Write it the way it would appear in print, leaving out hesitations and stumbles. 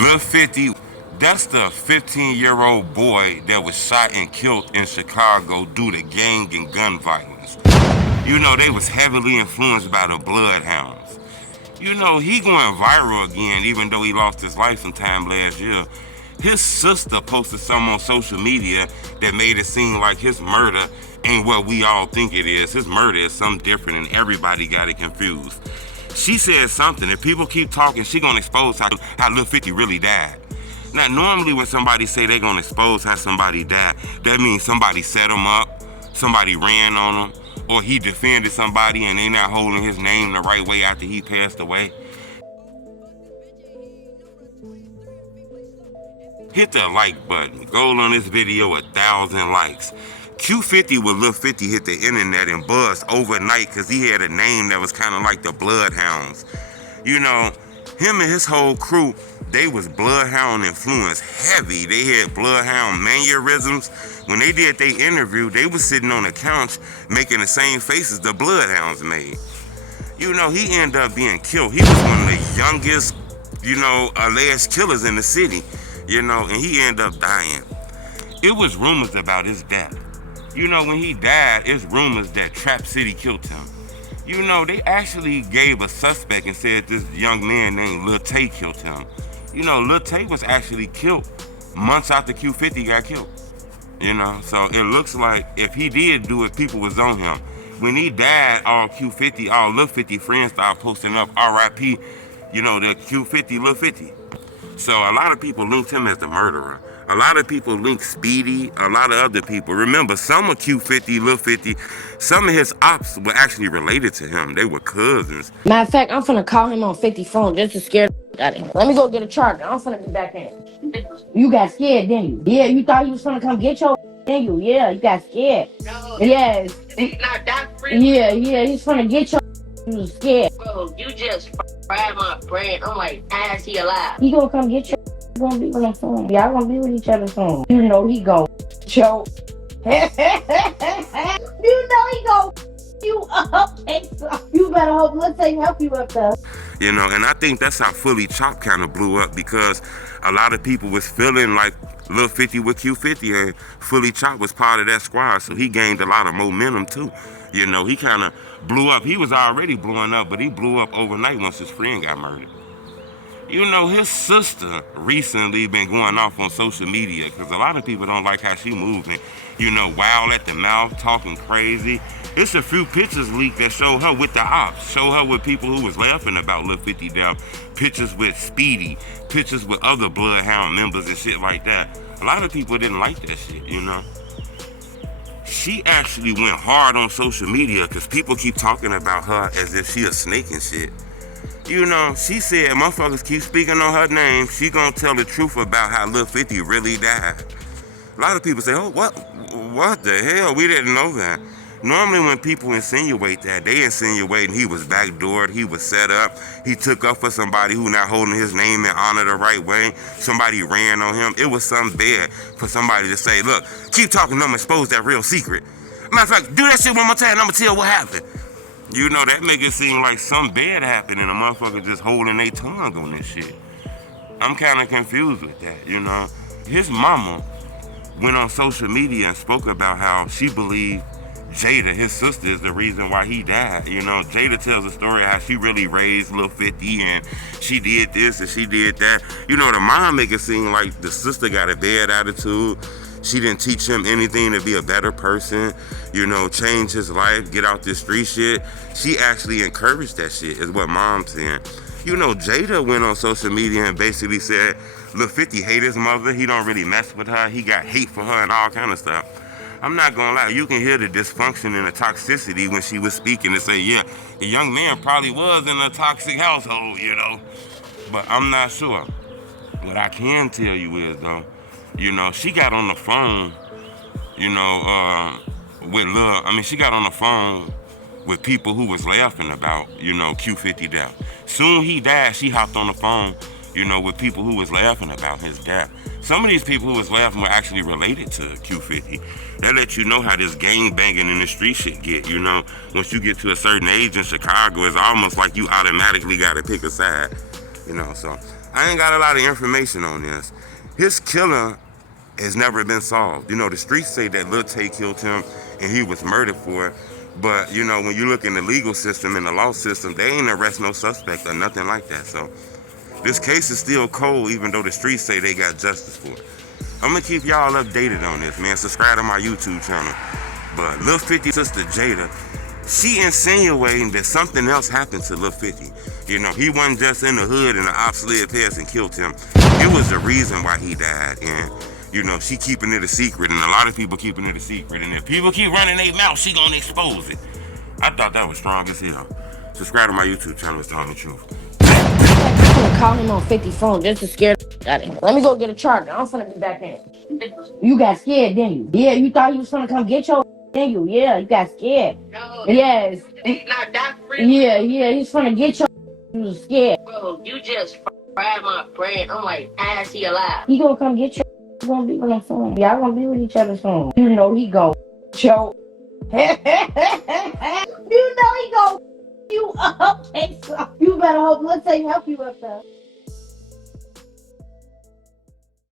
Lil 50, that's the 15-year-old boy that was shot and killed in Chicago due to gang and gun violence. You know, they was heavily influenced by the Bloodhounds. You know, he going viral again, even though he lost his life sometime last year. His sister posted something on social media that made it seem like his murder ain't what we all think it is. His murder is something different and everybody got it confused. She said something. If people keep talking, she gonna expose how Lil 50 really died. Now, normally when somebody say they gonna expose how somebody died, that means somebody set him up, somebody ran on him, or he defended somebody and they not holding his name the right way after he passed away. Hit the like button. Goal on this video, 1,000 likes. Q50 with Lil 50 hit the internet and buzzed overnight because he had a name that was kind of like the Bloodhounds. You know, him and his whole crew, they was Bloodhound influenced heavy. They had Bloodhound mannerisms. When they did their interview, they was sitting on the couch making the same faces the Bloodhounds made. You know, he ended up being killed. He was one of the youngest, alleged killers in the city, and he ended up dying. It was rumors about his death. You know, when he died, it's rumors that Trap City killed him. You know, they actually gave a suspect and said this young man named Lil Tay killed him. You know, Lil Tay was actually killed months after Q50 got killed. You know, so it looks like if he did do it, people was on him. When he died, all Lil 50 friends started posting up RIP, the Q50, Lil 50. So a lot of people linked him as the murderer. A lot of people linked Speedy, a lot of other people. Remember, some of Q50, Lil 50, some of his ops were actually related to him. They were cousins. Matter of fact, I'm finna call him on 50 phone just to scare the out of him. Let me go get a charger. I'm finna be back in. You got scared, didn't you? Yeah, you thought he was finna come get your didn't you? Yeah, you got scared. No. Yes. He's not that free. Yeah, he's finna get your you was scared. Bro, you just fried my brain. I'm like, as he alive. He gonna come get your gonna be with him soon. Y'all gonna be with each other soon. You know he gon' choke. You know he gon' you up. So you better hope let's say help you up though. You know, and I think that's how Fully Chopped kind of blew up because a lot of people was feeling like Lil 50 with Q50 and Fully Chopped was part of that squad, so he gained a lot of momentum too. You know, he kind of blew up. He was already blowing up, but he blew up overnight once his friend got murdered. You know, his sister recently been going off on social media because a lot of people don't like how she moving. Wild at the mouth, talking crazy. It's a few pictures leaked that show her with the ops, show her with people who was laughing about Lil 50 death, pictures with Speedy, pictures with other Bloodhound members and shit like that. A lot of people didn't like that shit, She actually went hard on social media because people keep talking about her as if she a snake and shit. She said motherfuckers keep speaking on her name, she gonna tell the truth about how Lil 50 really died. A lot of people say, oh, what the hell? We didn't know that. Normally when people insinuate that, they insinuating he was backdoored, he was set up, he took up for somebody who not holding his name and honor the right way, somebody ran on him. It was something bad for somebody to say, look, keep talking, I'm gonna expose that real secret. Matter of fact, do that shit one more time and I'm gonna tell what happened. That make it seem like something bad happened and a motherfucker just holding their tongue on this shit. I'm kind of confused with that, His mama went on social media and spoke about how she believed Jada, his sister, is the reason why he died. Jada tells a story how she really raised Lil 50 and she did this and she did that. The mom make it seem like the sister got a bad attitude. She didn't teach him anything to be a better person, change his life, get out this street shit. She actually encouraged that shit, is what mom's saying. Jada went on social media and basically said, Lil 50 hate his mother, he don't really mess with her, he got hate for her and all kind of stuff. I'm not gonna lie, you can hear the dysfunction and the toxicity when she was speaking and say, yeah, the young man probably was in a toxic household, But I'm not sure. What I can tell you is, though, she got on the phone, she got on the phone with people who was laughing about, Q50 death. Soon he died, she hopped on the phone, with people who was laughing about his death. Some of these people who was laughing were actually related to Q50. That let you know how this gang banging in the street shit get, Once you get to a certain age in Chicago, it's almost like you automatically gotta pick a side, So I ain't got a lot of information on this. His killer has never been solved. You know, the streets say that Lil Tay killed him and he was murdered for it. But, you know, when you look in the legal system and the law system, they ain't arrest no suspect or nothing like that. So this case is still cold, even though the streets say they got justice for it. I'm gonna keep y'all updated on this, man. Subscribe to my YouTube channel. But Lil 50 sister Jada, she insinuating that something else happened to Lil 50. You know, he wasn't just in the hood and the ops slid past and killed him. It was the reason why he died. And, you know, she keeping it a secret, and a lot of people keeping it a secret. And if people keep running their mouth, she gonna expose it. I thought that was strong as hell. Subscribe to my YouTube channel, it's telling the truth. I'm gonna call him on 50 phone just to scare the out of him. Let me go get a charger. I'm finna be back in. You got scared, didn't you? Yeah, you thought he was finna come get your didn't you? Yeah, you got scared. No. Yes. He's not that free. Yeah, he's finna get your you was scared. Bro, you just fried my brain. I'm like, ass he alive. He gonna come get your you gonna be on the phone. Y'all gonna be with each other's phone. You know he go choke. You know he go you up. Okay, so you better hope let's say help you up there.